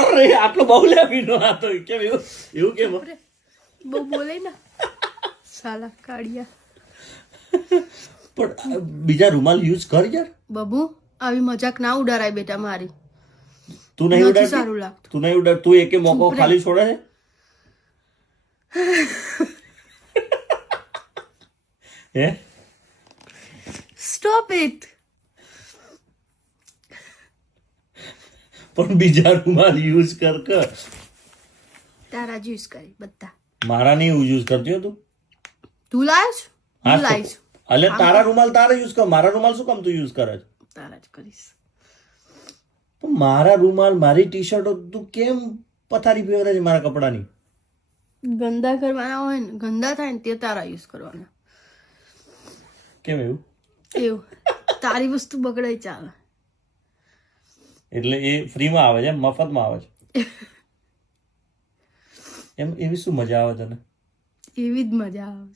અરે આટલો બહુ લેવીનો આ તો કેમ એવું કેમ બહુ બોલે ને સાલા કાઢિયા. પણ બીજા રૂમાલ યુઝ કર યાર. બબુ આવી મજાક ના ઉડારાય બેટા મારી. તું નહીં નથી ઉડાડતી? સારું લાગતું. તું નહીં ઉડાડ, તું એકે મોકો ચૂપ રે. ખાલી છોડે છે? હે સ્ટોપ ઇટ. પણ બીજા રૂમાલ યુઝ કર. તારા જ યુઝ કરી બધા. મારા નહીં યુઝ કરતી હો તું. તું લાવીશ હા હું લાવીશ અલે તારા રૂમાલ તારે યુઝ કર, મારા રૂમાલ શું કામ તું યુઝ કરે છે? તારા જ કરીશ. પણ મારા રૂમાલ, મારી ટી શર્ટો તું કેમ પથારી ફેરવે છે મારા કપડાની? ગંદા કરવાના હોય ને, ગંદા થાય ને તે તારા યુઝ કરવાના. કેમ એવું? એવું તારી વસ્તુ બગડાઈ ચાલે. એટલે એ ફ્રીમાં આવે છે એમ, મફતમાં આવે છે એમ? એવી શું મજા આવે તને? એવી જ મજા આવે.